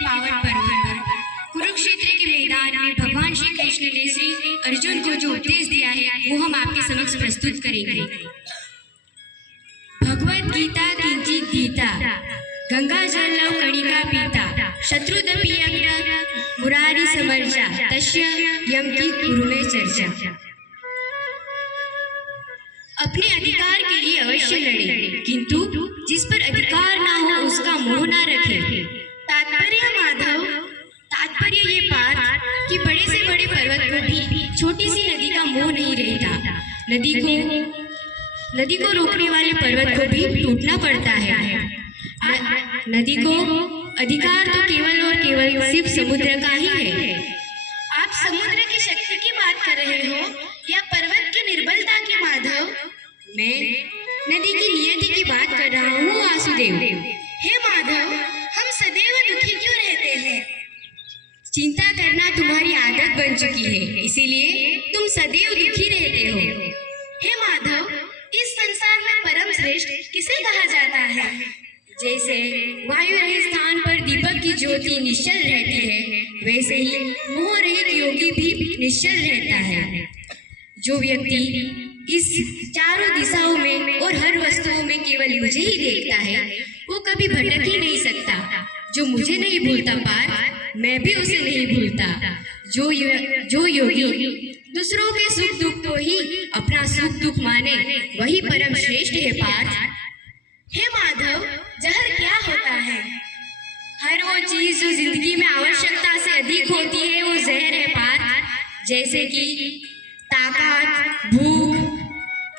पावन पर्वत पर कुरुक्षेत्र के मैदान में भगवान श्री कृष्ण ने श्री अर्जुन को जो उपदेश दिया है वो हम आपके समक्ष प्रस्तुत करेंगे। भगवद गीता किंचित गीता, गंगा जल लव कणिका पीता, शत्रुदपि अग्र मुरारी समर्चा, तस्य यम की कुरु में चर्चा। अपने अधिकार के लिए अवश्य लड़े, किंतु जिस पर अधिकार ना हो उसका मोह ना रखे। तात्पर्य ये बात कि बड़े से बड़े पर्वत को भी छोटी सी नदी का मोह नहीं रहता। नदी को रोकने वाले पर्वत को भी टूटना पड़ता है। नदी को अधिकार तो केवल और केवल सिर्फ समुद्र का ही है। आप समुद्र की शक्ति की बात कर रहे हो या पर्वत की निर्बलता की माधव? मैं नदी की नियति की बात कर रहा हूँ वासुदेव। हे माधव, हम सदैव दुखी क्यों रहते हैं? चिंता करना तुम्हारी आदत बन चुकी है, इसीलिए तुम सदैव दुखी रहते हो। हे माधव, इस संसार में परम श्रेष्ठ किसे कहा जाता है? जैसे वायु रहित स्थान पर दीपक की ज्योति निश्चल रहती है, वैसे ही मोह रहित योगी भी निश्चल रहता है। जो व्यक्ति इस चारों दिशाओं में और हर वस्तुओं में केवल मुझे ही देखता है, वो कभी भटक ही नहीं सकता। जो मुझे नहीं भूलता पार, मैं भी उसे नहीं भूलता। जो योगी दूसरों के सुख दुख को ही अपना सुख दुख माने, वही परम श्रेष्ठ है पार्थ। हे माधव, जहर क्या होता है? हर वो चीज जो जिंदगी में आवश्यकता से अधिक होती है वो जहर है पार्थ। जैसे कि ताकत, भूख,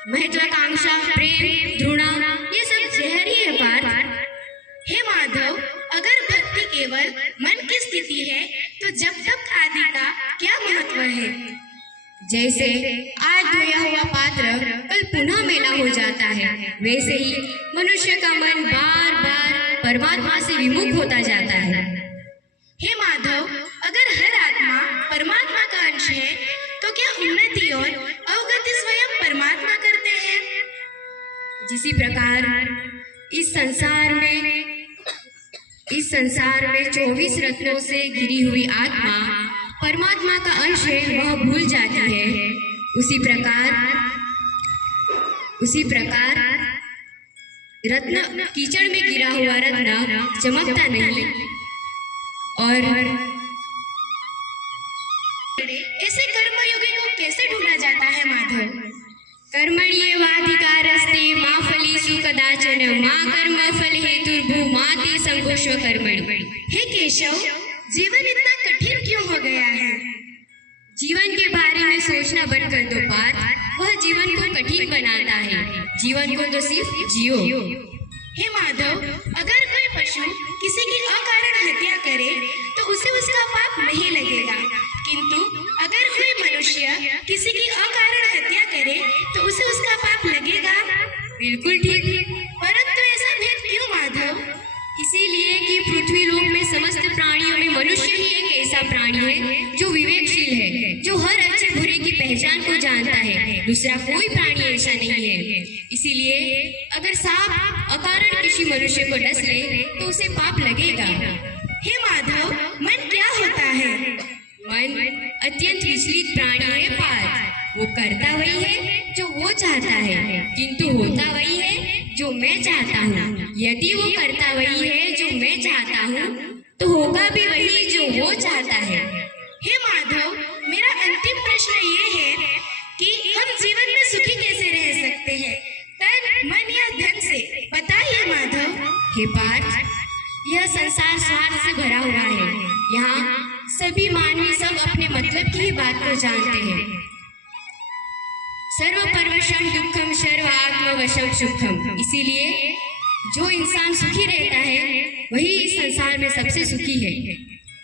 महत्वाकांक्षा, प्रेम, घृणा, ये सब जहर ही है पार्थ। हे माधव, अगर भक्ति केवल मन की स्थिति है तो जब तक आदि का क्या महत्व है? जैसे आज धोया हुआ पात्र कल पुनः मैला हो जाता है, वैसे ही मनुष्य का मन बार बार परमात्मा से विमुख होता जाता है। हे माधव, अगर हर आत्मा परमात्मा का अंश है तो क्या उन्नति और अवगति स्वयं परमात्मा करते हैं? जिसी प्रकार इस संसार में 24 रत्नों से घिरी हुई आत्मा परमात्मा का अंश है, वह भूल जाती है। उसी प्रकार रत्न कीचड़ में गिरा हुआ रत्न चमकता नहीं। और ऐसे कर्मयोगी को कैसे ढूंढा जाता है माधव? कर्मण्येवाधिकारस्ते मा फलेषु कदाचन मा कर्म फल हेतुर्भुः मा ते संगोष्व कर्मणि। हे केशव, जीवन इतना कठिन क्यों हो गया है? जीवन के बारे में सोचना बंद कर दो पार्थ, वह जीवन को कठिन बनाता है। जीवन को तो सिर्फ जियो। हे माधव, अगर कोई पशु किसी की अकारण हत्या करे तो उसे उसका पाप नहीं लगेगा, किंतु अगर कोई मनुष्य किसी की अकारण हत्या करे तो उसे उसका पाप लगेगा। बिल्कुल ठीक, परंतु ऐसा भेद क्यों माधव? इसीलिए कि पृथ्वी लोक में समस्त प्राणियों में मनुष्य ही एक ऐसा प्राणी है जो विवेकशील है, जो हर अच्छे बुरे की पहचान को जानता है। दूसरा कोई प्राणी ऐसा नहीं है। इसीलिए अगर सांप अकारण किसी मनुष्य को डस ले तो उसे पाप लगेगा। हे माधव, मन क्या होता है? मन अत्यंत विचलित प्राणी है पार्थ। वो करता वही है जो वो चाहता है, किंतु होता वही है जो मैं चाहता हूँ। यदि वो करता वही है जो मैं चाहता हूँ तो होगा भी वही जो वो चाहता है। हे माधव, मेरा अंतिम प्रश्न ये है कि हम जीवन में सुखी कैसे रह सकते हैं, तन मन या धन से? बताइए माधव। हे पार्थ, यह संसार स्वार्थ से भरा हुआ है। यहाँ सभी मानवी सब अपने मतलब की ही बात को जानते हैं। सर्व परवशम दुखम सर्व आत्मवशम सुखम। इसीलिए जो इंसान सुखी रहता है वही इस संसार में सबसे सुखी है।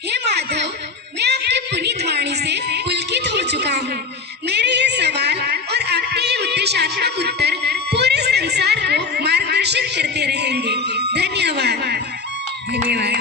हे माधव, मैं आपकी पुनीत वाणी से पुलकित हो चुका हूँ। मेरे ये सवाल और आपके ये उद्देशात्मक उत्तर पूरे संसार को मार्गदर्शित करते रहेंगे। धन्यवाद। धन्यवाद।